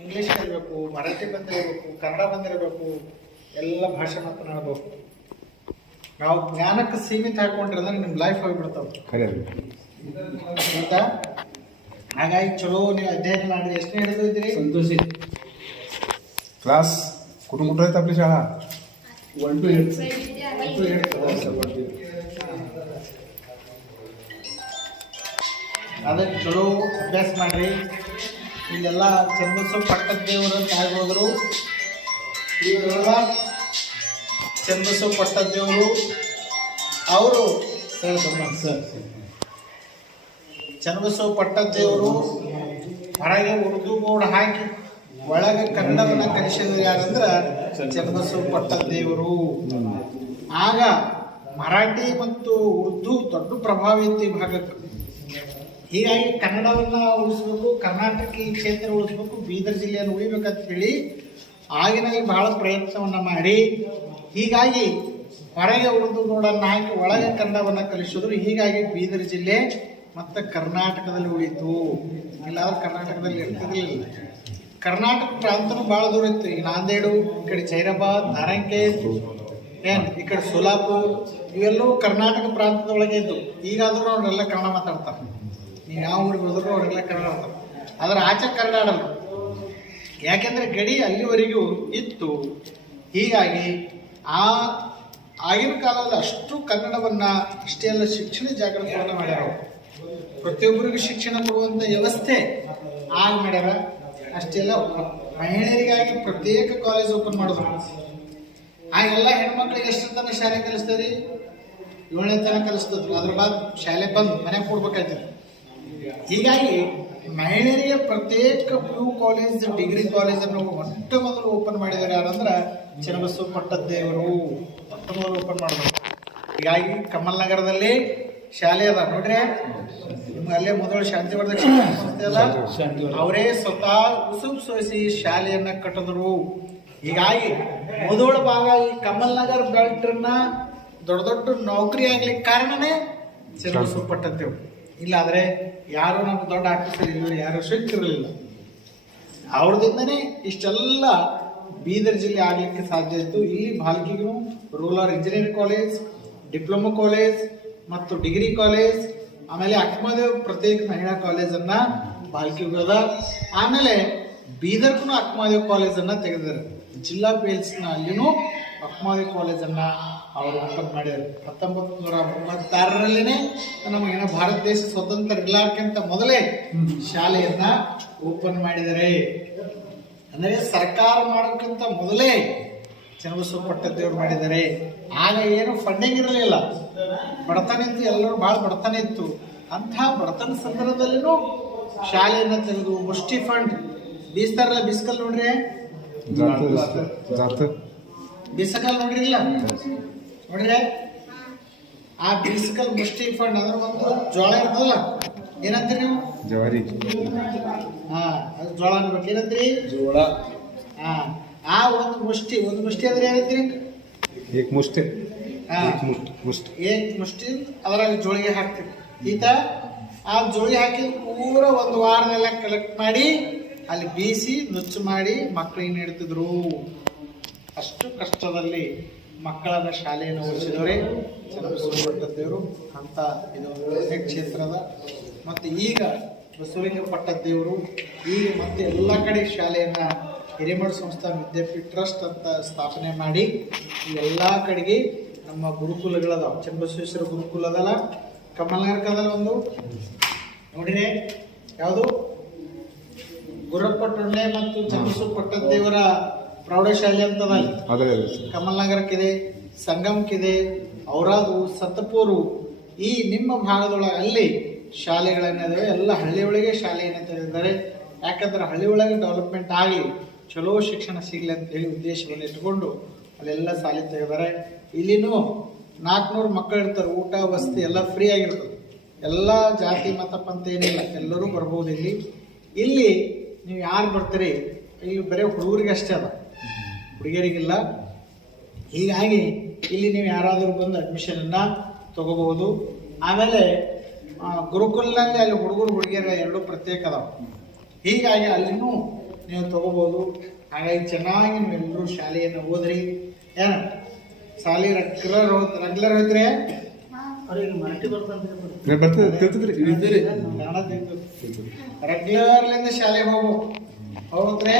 English ಕಲಿಬೇಕು, ಮರಾಠಿ ಬಂದಿರಬೇಕು, ಕನ್ನಡ ಬಂದಿರಬೇಕು, ಎಲ್ಲ ಭಾಷೆ ಮಾತನಾಡಬೇಕು. ನಾವು ಜ್ಞಾನಕ್ಕೆ ಸೀಮಿತ ಹಾಕೊಂಡ್ರೆ ನಿಮ್ಮ ಲೈಫ್ ಹೋಗ್ಬಿಡ್ತಾವೆ ಅಂತ. ಹಾಗಾಗಿ ಚಲೋ ನೀವು ಅಧ್ಯಯನ ಮಾಡಿ. ಎಷ್ಟನೇ ಹಿಡಿದು ಇದ್ರಿ? संतोषी क्लास कुठून कुठं आहेत आपली शाळा? 1 to 8 ಅದಕ್ಕೆ ಚಲೋ ಅಭ್ಯಾಸ ಮಾಡ್ರಿ. ಇಲ್ಲೆಲ್ಲ ಚನ್ನಬಸವ ಪಟ್ಟದೇವರು ಅಂತ ಹೇಳ್ಬೋದ್ರು. ಇವರೆಲ್ಲ ಚನ್ನಬಸವ ಪಟ್ಟದೇವರು ಅವರು ಸರ್ ಚನ್ನಬಸವ ಪಟ್ಟದೇವರು ಹೊರಗೆ ಉರ್ದು ಬೋರ್ಡ್ ಹಾಕಿ ಒಳಗೆ ಕನ್ನಡವನ್ನು ಕಲಿಸಿದ್ರು ಯಾರಂದ್ರೆ ಚನ್ನಬಸವ ಪಟ್ಟದೇವರು. ಆಗ ಮರಾಠಿ ಮತ್ತು ಉರ್ದು ದೊಡ್ಡ ಪ್ರಭಾವ ಇತ್ತು ಈ ಭಾಗಕ್ಕೆ. ಹೀಗಾಗಿ ಕನ್ನಡವನ್ನು ಉಳಿಸ್ಬೇಕು, ಕರ್ನಾಟಕ ಈ ಕ್ಷೇತ್ರ ಉಳಿಸ್ಬೇಕು, ಬೀದರ್ ಜಿಲ್ಲೆಯನ್ನು ಉಳಿಬೇಕಂತ ಹೇಳಿ ಆಗಿನಾಗಿ ಬಹಳ ಪ್ರಯತ್ನವನ್ನು ಮಾಡಿ ಹೀಗಾಗಿ ಹೊರಗೆ ಉರ್ದು ಬೋರ್ಡನ್ನು ಹಾಕಿ ಒಳಗೆ ಕನ್ನಡವನ್ನು ಕಲಿಸಿದ್ರು. ಹೀಗಾಗಿ ಬೀದರ್ ಜಿಲ್ಲೆ ಮತ್ತು ಕರ್ನಾಟಕದಲ್ಲಿ ಉಳಿತು. ಇಲ್ಲಾದ್ರೆ ಕರ್ನಾಟಕದಲ್ಲಿ ಇರ್ತಿರ್ಲಿಲ್ಲ. ಕರ್ನಾಟಕ ಪ್ರಾಂತನೂ ಭಾಳ ದೂರ ಇತ್ತು. ಈಗ ನಾಂದೇಡು, ಈ ಕಡೆ ಜೈರಾಬಾದ್, ನಾರಾಯಣಖೇಡ್, ಈ ಕಡೆ ಸೋಲಾಪುರ್ ಇವೆಲ್ಲವೂ ಕರ್ನಾಟಕ ಪ್ರಾಂತದೊಳಗೆ ಇದ್ದು. ಈಗಾದರೂ ಅವರೆಲ್ಲ ಕನ್ನಡ ಮಾತಾಡ್ತಾರೆ. ನೀವು ಯಾವ ಊರಿಗೆ ಹೋದ್ರು ಅವರೆಲ್ಲ ಕನ್ನಡ ಆಡ್ತಾರೆ. ಅದರ ಆಚೆ ಕನ್ನಡ ಆಡಲ್ಲ. ಯಾಕೆಂದರೆ ಗಡಿ ಅಲ್ಲಿವರೆಗೂ ಇತ್ತು. ಹೀಗಾಗಿ ಆಗಿನ ಕಾಲದಲ್ಲಿ ಅಷ್ಟು ಕನ್ನಡವನ್ನು ಅಷ್ಟೇ ಎಲ್ಲ ಶಿಕ್ಷಣ ಜಾಗೃತಿಯನ್ನು ಮಾಡ್ಯಾರ. ಪ್ರತಿಯೊಬ್ಬರಿಗೂ ಶಿಕ್ಷಣ ಕೊಡುವಂಥ ವ್ಯವಸ್ಥೆ ಆಗ ಮಾಡ್ಯಾರ. ಅಷ್ಟೆಲ್ಲ ಮಹಿಳೆಯರಿಗಾಗಿ ಪ್ರತ್ಯೇಕ ಕಾಲೇಜ್ ಓಪನ್ ಮಾಡಿದ್ರು. ಆಗೆಲ್ಲ ಹೆಣ್ಮಕ್ಳಿಗೆ ಎಷ್ಟು ತನಕ ಶಾಲೆ ಕಲಿಸ್ತದ್ರಿ? 7ನೇ ತನಕ ಕಲಿಸ್ತಿದ್ರು. ಅದ್ರ ಬಾದ್ ಶಾಲೆ ಬಂದು ಮನೆಗೆ ಕೊಡ್ಬೇಕಾಯ್ತದೆ. ಹೀಗಾಗಿ ಮಹಿಳೆಯರಿಗೆ ಪ್ರತ್ಯೇಕ PU ಕಾಲೇಜ್, ಡಿಗ್ರಿ ಕಾಲೇಜನ್ನು ಮೊಟ್ಟ ಮೊದಲು ಓಪನ್ ಮಾಡಿದ್ದಾರೆ ಯಾರಂದ್ರೆ ಚನ್ನಬಸವ ಪಟ್ಟದೇವರು ಮೊಟ್ಟ ಮೊದಲು ಓಪನ್ ಮಾಡಿದ್ರು. ಹೀಗಾಗಿ ಕಮಲ್ ನಗರದಲ್ಲಿ ಶಾಲೆ ಅದ ನೋಡ್ರಿ. ನಿಮ್ಗೆ ಅಲ್ಲೇ ಮೊದಲು ಶಾಂತಿವರ್ಧಕ ಶಿಕ್ಷಣ ಸಂಸ್ಥೆ ಅದ, ಅವರೇ ಸ್ವತಃ ಉಸುಬ್ ಸೋಸಿ ಶಾಲೆಯನ್ನ ಕಟ್ಟಿದ್ರು. ಹೀಗಾಗಿ ಮೊದಲ ಭಾಗ ಈ ಕಮಲ್ ನಗರ್ ಬೆಲ್ಟ್ರನ್ನ ದೊಡ್ಡ ದೊಡ್ಡ ನೌಕರಿ ಆಗ್ಲಿಕ್ಕೆ ಕಾರಣನೇ ಚನ್ನಬಸವ ಪಟ್ಟದೇವರು. ಇಲ್ಲಾದ್ರೆ ಯಾರು ನಮ್ಗೆ ದೊಡ್ಡ ಆಫೀಸರ್ ಇಲ್ಲವರು ಯಾರು ಸಿಕ್ಕಿರಲಿಲ್ಲ. ಅವ್ರದಿಂದನೇ ಇಷ್ಟೆಲ್ಲ ಬೀದರ್ ಜಿಲ್ಲೆ ಆಗ್ಲಿಕ್ಕೆ ಸಾಧ್ಯ ಇತ್ತು. ಇಲ್ಲಿ ಭಾಲ್ಕಿಗೂ rural engineering college, diploma college ಮತ್ತು ಡಿಗ್ರಿ ಕಾಲೇಜ್, ಆಮೇಲೆ ಅಕ್ಮದೇವ್ ಪ್ರತ್ಯೇಕ ಮಹಿಳಾ ಕಾಲೇಜನ್ನು ಭಾಲ್ಕಿಗೂ ಅದ. ಆಮೇಲೆ ಬೀದರ್ಗೂ ಅಕ್ಮದೇವ್ ಕಾಲೇಜನ್ನು ತೆಗೆದಿದ್ದಾರೆ. ಜಿಲ್ಲಾ ಪೇಲ್ಸ್ನ ಅಲ್ಲಿನೂ ಅಕ್ಮದೇವ್ ಕಾಲೇಜನ್ನು ಅವರು ಓಪನ್ ಮಾಡಿದ್ದಾರೆ. 1936ರಲ್ಲಿನೇ ನಮಗೇನೋ ಭಾರತ ದೇಶ ಸ್ವತಂತ್ರ ಇರ್ಲಾರ್ಕಿಂತ ಮೊದಲೇ ಶಾಲೆಯನ್ನ ಓಪನ್ ಮಾಡಿದ್ದಾರೆ. ಅಂದರೆ ಸರ್ಕಾರ ಮಾಡೋಕ್ಕಿಂತ ಮೊದಲೇ ಚನ್ನಬಸವ ಪಟ್ಟದೇವರು ಮಾಡಿದ್ದಾರೆ. ಆಗ ಏನು ಫಂಡಿಂಗ್ ಇರಲಿಲ್ಲ, ಬಡತನ ಇತ್ತು, ಎಲ್ಲರೂ ಭಾಳ ಬಡತನ ಇತ್ತು. ಅಂಥ ಬಡತನ ಸಂದರ್ಭದಲ್ಲಿನೂ ಶಾಲೆಯನ್ನು ತೆಗೆದು ಮುಷ್ಟಿ ಫಂಡ್ ಬೀಸ್ತಾರಲ್ಲ, ಬಿಸ್ಕಲ್ ನೋಡ್ರಿ, ಬಿಸಕಲ್ ನೋಡ್ರಿ, ಇಲ್ಲ ನೋಡ್ರಿ, ಆ ಬಿಸಿಕಲ್ ಮುಷ್ಟಿ ಫಂಡ್ ಅಂದ್ರೆ ಒಂದು ಜೋಳ ಇರ್ತದಲ್ಲ, ಏನಂತೀರಿ ನೀವು? ಜವಾರಿ. ಹಾ, ಅದು ಜೋಳ ಅನ್ಬೇಕು. ಏನಂತೀರಿ? ಜೋಳ. ಹಾ, ಆ ಒಂದು ಮುಷ್ಟಿ ಅಂದ್ರೆ ಏನಂತೀರಿ? ಏಕ್ ಮುಷ್ಟಿ. ಹಾ, ಏಕ್ ಮುಷ್ಟಿ ಅದ್ರಾಗ ಜೋಳಿಗೆ ಹಾಕ್ತೀವಿ. ಈತ ಆ ಜೋಳಿಗೆ ಹಾಕಿ ಪೂರ ಒಂದು ವಾರನೆಲ್ಲ ಕಲೆಕ್ಟ್ ಮಾಡಿ ಅಲ್ಲಿ ಬೀಸಿ ನುಚ್ಚು ಮಾಡಿ ಮಕ್ಕಳಿಗೆ ನೀಡ್ತಿದ್ರು. ಅಷ್ಟು ಕಷ್ಟದಲ್ಲಿ ಮಕ್ಕಳನ್ನ ಶಾಲೆಯನ್ನು ಓದಿಸಿದವರೇ ಚನ್ನಬಸವ ಪಟ್ಟದೇವರು ಅಂತ. ಇದು ಒಳ್ಳೆಯ ಕ್ಷೇತ್ರದ. ಮತ್ತು ಈಗ ಬಸವಲಿಂಗ ಪಟ್ಟದೇವರು ಈಗ ಮತ್ತೆ ಎಲ್ಲ ಕಡೆ ಶಾಲೆಯನ್ನು ಹಿರೇಮಠ ಸಂಸ್ಥಾನ ವಿದ್ಯಾಪೀಠ ಟ್ರಸ್ಟ್ ಅಂತ ಸ್ಥಾಪನೆ ಮಾಡಿ ಎಲ್ಲ ಕಡೆಗೆ ನಮ್ಮ ಗುರುಕುಲಗಳದಾವ. ಚನ್ನಬಸವೇಶ್ವರ ಗುರುಕುಲ ಅದಲ್ಲ, ಕಮಲ್ನಗರಕ್ಕದಲ್ಲ ಒಂದು ನೋಡಿರಿ, ಯಾವುದು ಗುರಪ್ಪ ಟೊಳ್ಳೆ ಮತ್ತು ಚನ್ನಬಸವ ಪಟ್ಟದೇವರ ಪ್ರೌಢಶಾಲೆ ಅಂತದ ಕಮಲ್ ನಗರಕ್ಕಿದೆ, ಸಂಗಮಕ್ಕಿದೆ, ಔರಾದು, ಸತ್ತಪೂರು. ಈ ನಿಮ್ಮ ಭಾಗದೊಳಗೆ ಅಲ್ಲಿ ಶಾಲೆಗಳೇನಿದಾವೆ ಎಲ್ಲ ಹಳ್ಳಿ ಒಳಗೆ ಶಾಲೆಯನ್ನು ತೆಗೆದಿದ್ದಾರೆ. ಯಾಕಂದ್ರೆ ಹಳ್ಳಿ ಒಳಗೆ ಡೆವಲಪ್ಮೆಂಟ್ ಆಗಲಿ, ಚಲೋ ಶಿಕ್ಷಣ ಸಿಗಲಿ ಅಂತ ಹೇಳಿ ಉದ್ದೇಶವನ್ನು ಇಟ್ಕೊಂಡು ಅಲ್ಲೆಲ್ಲ ಶಾಲೆ ತೆಗೆದಾರೆ. ಇಲ್ಲಿನೂ 400 ಮಕ್ಕಳು ಇರ್ತಾರೆ. ಊಟ ವಸತಿ ಎಲ್ಲ ಫ್ರೀ ಆಗಿರ್ತದೆ. ಎಲ್ಲ ಜಾತಿ ಮತ ಪಂಥ ಏನಿಲ್ಲ, ಎಲ್ಲರೂ ಬರ್ಬೋದು ಇಲ್ಲಿ. ಇಲ್ಲಿ ನೀವು ಯಾರು ಬರ್ತೀರಿ, ಇಲ್ಲಿ ಬರೀ ಹುಡುಗರಿಗೆ ಅಷ್ಟೇ ಅದ, ಹುಡುಗಿಯರಿಗಿಲ್ಲ. ಹೀಗಾಗಿ ಇಲ್ಲಿ ನೀವು ಯಾರಾದರೂ ಬಂದು ಅಡ್ಮಿಷನನ್ನು ತಗೋಬಹುದು. ಆಮೇಲೆ ಗುರುಕುಲದಲ್ಲಿ ಅಲ್ಲಿ ಹುಡುಗರು ಹುಡುಗಿಯರ ಎರಡೂ ಪ್ರತ್ಯೇಕ ಅದಾವ. ಹೀಗಾಗಿ ಅಲ್ಲಿನೂ ನೀವು ತಗೋಬೋದು. ಹಾಗಾಗಿ ಚೆನ್ನಾಗಿ ನೀವೆಲ್ಲರೂ ಶಾಲೆಯನ್ನು ಓದ್ರಿ. ಏನ ಶಾಲೆ ರೆಗ್ಯುಲರ್ ಹೋಯ್ತ್ರಿ. ಅವ್ರಿಗೆ ಮರಾಠಿ ಬರ್ತಂತ ಬರ್ತದೆ ತಿಳ್ತದ್ರಿ ರೆಗ್ಯುಲರ್ಲಿಂದ ಶಾಲೆಗೆ ಹೋಗ್ಬೇಕು. ಹೌದ್ರಿ.